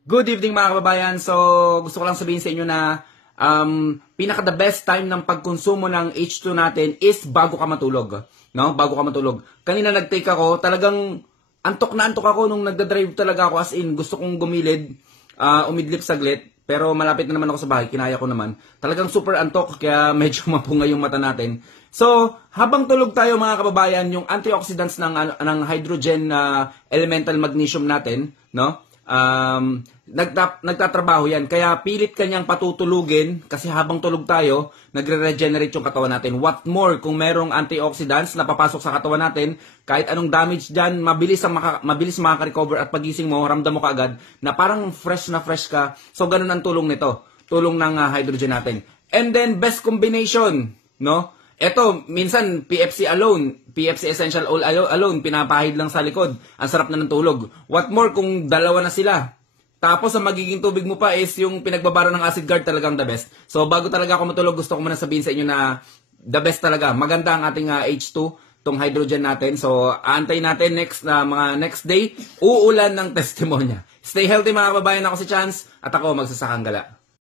Good evening mga kababayan. So, gusto ko lang sabihin sa inyo na pinaka the best time ng pagkonsumo ng H2 natin is bago ka matulog. No? Bago ka matulog. Kanina nag-take ako, talagang antok na antok ako nung nagda-drive talaga ako, as in gusto kong gumilid, umidlip saglit. Pero malapit na naman ako sa bahay, kinaya ko naman. Talagang super antok, kaya medyo mapunga yung mata natin. So, habang tulog tayo mga kababayan, yung antioxidants ng hydrogen elemental magnesium natin, no? Nagtatrabaho yan. Kaya pilit kanyang patutulugin kasi habang tulog tayo, nagre-regenerate yung katawan natin. What more, kung merong antioxidants na papasok sa katawan natin, kahit anong damage dyan, mabilis makaka-recover at pagising mo, ramdam mo kaagad na parang fresh na fresh ka. So, ganun ang tulong nito. Tulong ng hydrogen natin. And then, best combination, no? Eto, minsan, PFC alone, PFC Essential Oil alone, pinapahid lang sa likod. Ang sarap na ng tulog. What more kung dalawa na sila? Tapos, ang magiging tubig mo pa is yung pinagbabara ng acid guard, talagang the best. So, bago talaga ako matulog, gusto ko muna sabihin sa inyo na the best talaga. Maganda ang ating H2, tong hydrogen natin. So, aantayin natin mga next day, uulan ng testimonya. Stay healthy mga kababayan, ako si Chance, at ako magsasakang gala.